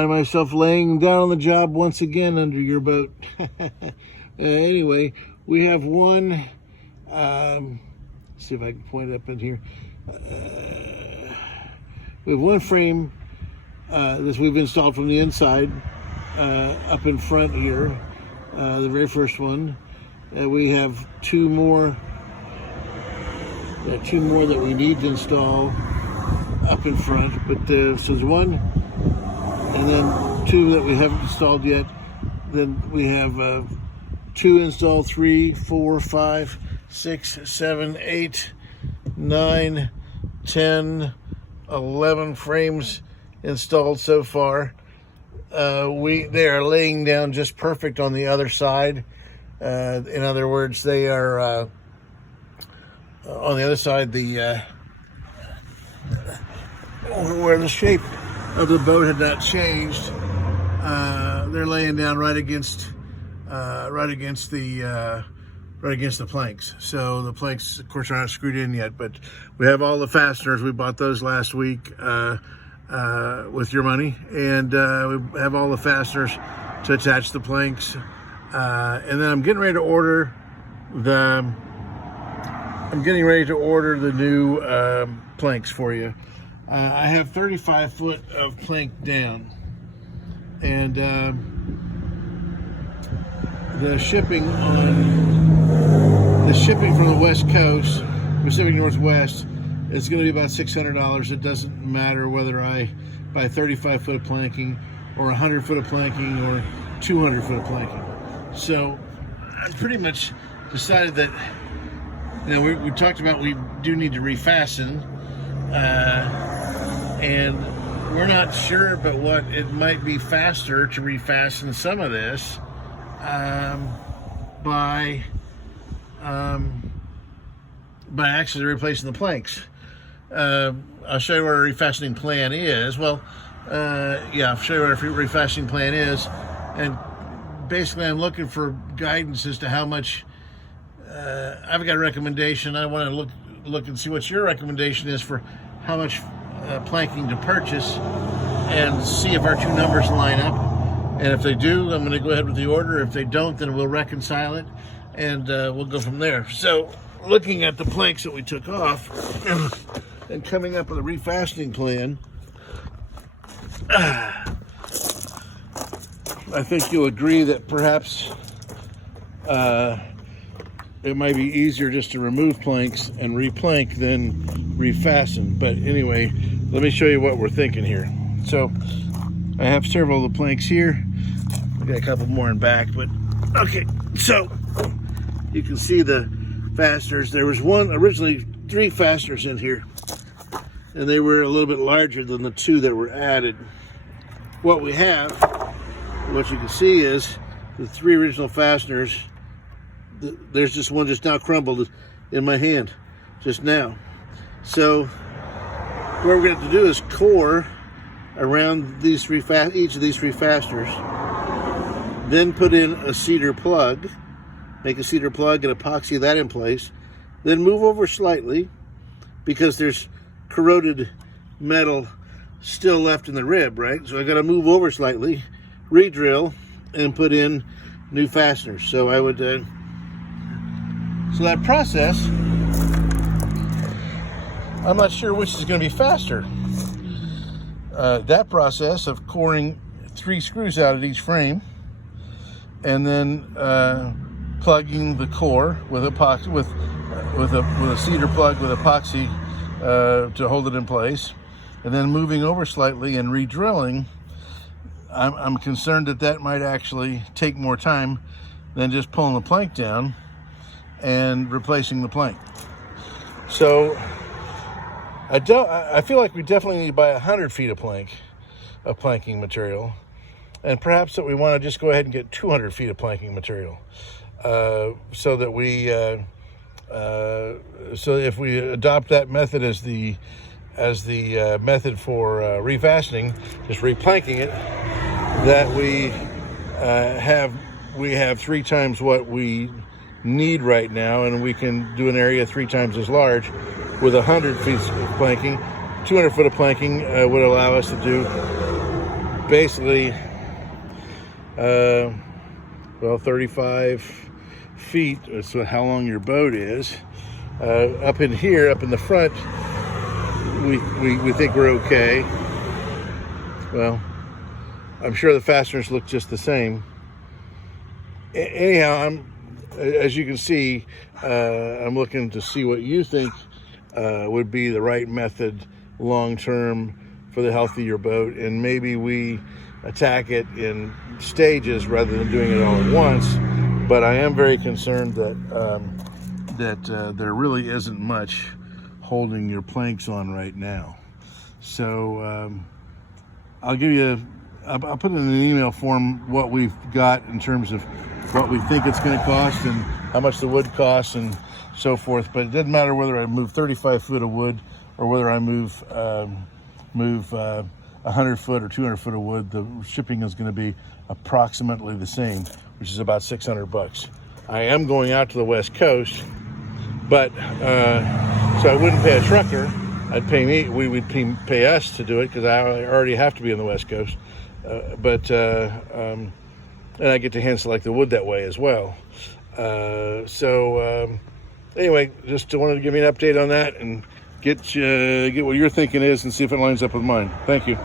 Find myself laying down on the job once again under your boat. Anyway, we have one, see if I can point up in here. We have one frame that we've installed from the inside up in front here, the very first one. We have two more that we need to install up in front, but so there's one, and then two that we haven't installed yet. Then we have two installed, 3, 4, 5, 6, 7, 8, 9, 10, 11 frames installed so far. They are laying down just perfect on the other side. In other words, they are on the other side, where the shape of the boat had not changed. They're laying down right against the planks. So the planks, of course, are not screwed in yet, but we have all the fasteners. We bought those last week with your money, and we have all the fasteners to attach the planks. And then I'm getting ready to order the new planks for you. I have 35 foot of plank down, and the shipping from the West Coast, Pacific Northwest, is going to be about $600. It doesn't matter whether I buy 35 foot of planking or 100 foot of planking or 200 foot of planking. So I pretty much decided that, we talked about we do need to refasten, and we're not sure, but what it might be faster to refasten some of this by actually replacing the planks. I'll show you what a refastening plan is. Well, I'll show you what a refastening plan is, and basically I'm looking for guidance as to how much. I've got a recommendation. I want to look and see what your recommendation is for how much planking to purchase, and see if our two numbers line up. And if they do, I'm going to go ahead with the order. If they don't, then we'll reconcile it, and we'll go from there. So, looking at the planks that we took off and coming up with a refastening plan, I think you'll agree that perhaps it might be easier just to remove planks and replank than refasten. But anyway, let me show you what we're thinking here. So I have several of the planks here. I got a couple more in back, but okay. So you can see the fasteners. There was originally 3 fasteners in here, and they were a little bit larger than the 2 that were added. What we have, what you can see is the 3 original fasteners. There's just one just now crumbled in my hand just now. So what we're going to have to do is core around these each of these 3 fasteners, then put in a cedar plug, make a cedar plug and epoxy that in place, then move over slightly because there's corroded metal still left in the rib, right? So I got to move over slightly, re-drill, and put in new fasteners. So I would so that process, I'm not sure which is going to be faster. That process of coring 3 screws out of each frame, and then plugging the core with epoxy, with a cedar plug with epoxy to hold it in place, and then moving over slightly and re-drilling. I'm concerned that might actually take more time than just pulling the plank down and replacing the plank. So I feel like we definitely need to buy 100 feet of planking material, and perhaps that we want to just go ahead and get 200 feet of planking material, so that we so if we adopt that method as the method for refastening, just replanking it, that we have 3 times what we need right now, and we can do an area 3 times as large with 100 feet of planking. 200 foot of planking would allow us to do basically, well, 35 feet is how long your boat is. Up in here, up in the front, we think we're okay. Well, I'm sure the fasteners look just the same. Anyhow, as you can see, I'm looking to see what you think would be the right method long term for the health of your boat, and maybe we attack it in stages rather than doing it all at once. But I am very concerned that there really isn't much holding your planks on right now. So I'll put in an email form what we've got in terms of what we think it's going to cost and how much the wood costs and so forth. But it doesn't matter whether I move 35 foot of wood or whether I move 100 foot or 200 foot of wood. The shipping is going to be approximately the same, which is about $600. I am going out to the West Coast, but so I wouldn't pay a trucker. I'd pay me. We would pay us to do it because I already have to be on the West Coast. And I get to hand select the wood that way as well. Anyway, just wanted to give you an update on that and get what your thinking is and see if it lines up with mine. Thank you.